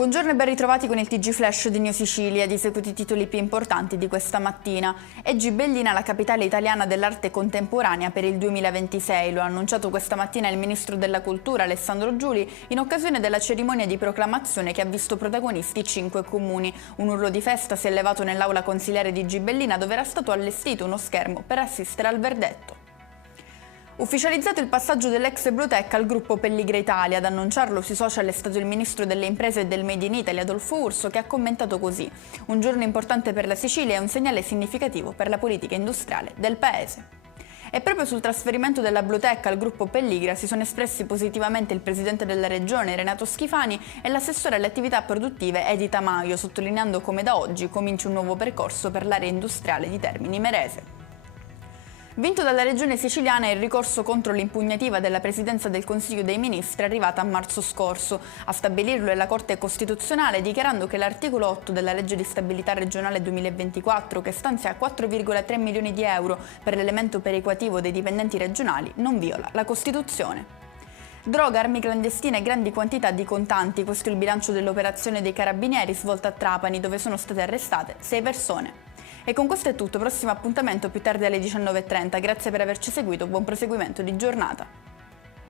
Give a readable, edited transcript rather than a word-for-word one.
Buongiorno e ben ritrovati con il TG Flash di New Sicilia, di seguiti i titoli più importanti di questa mattina. È Gibellina la capitale italiana dell'arte contemporanea per il 2026, lo ha annunciato questa mattina il Ministro della Cultura Alessandro Giuli in occasione della cerimonia di proclamazione che ha visto protagonisti 5 comuni. Un urlo di festa si è elevato nell'aula consiliare di Gibellina dove era stato allestito uno schermo per assistere al verdetto. Ufficializzato il passaggio dell'ex Blutech al gruppo Pelligra Italia, ad annunciarlo sui social è stato il ministro delle imprese e del Made in Italy Adolfo Urso, che ha commentato così: un giorno importante per la Sicilia e un segnale significativo per la politica industriale del paese. E proprio sul trasferimento della Blutech al gruppo Pelligra si sono espressi positivamente il presidente della regione Renato Schifani e l'assessore alle attività produttive Edita Maio, sottolineando come da oggi comincia un nuovo percorso per l'area industriale di Termini Imerese. Vinto dalla regione siciliana il ricorso contro l'impugnativa della Presidenza del Consiglio dei Ministri arrivata a marzo scorso. A stabilirlo è la Corte Costituzionale, dichiarando che l'articolo 8 della legge di stabilità regionale 2024, che stanzia 4,3 milioni di euro per l'elemento perequativo dei dipendenti regionali, non viola la Costituzione. Droga, armi clandestine e grandi quantità di contanti, questo è il bilancio dell'operazione dei Carabinieri svolta a Trapani, dove sono state arrestate 6 persone. E con questo è tutto, prossimo appuntamento più tardi alle 19:30, grazie per averci seguito, buon proseguimento di giornata.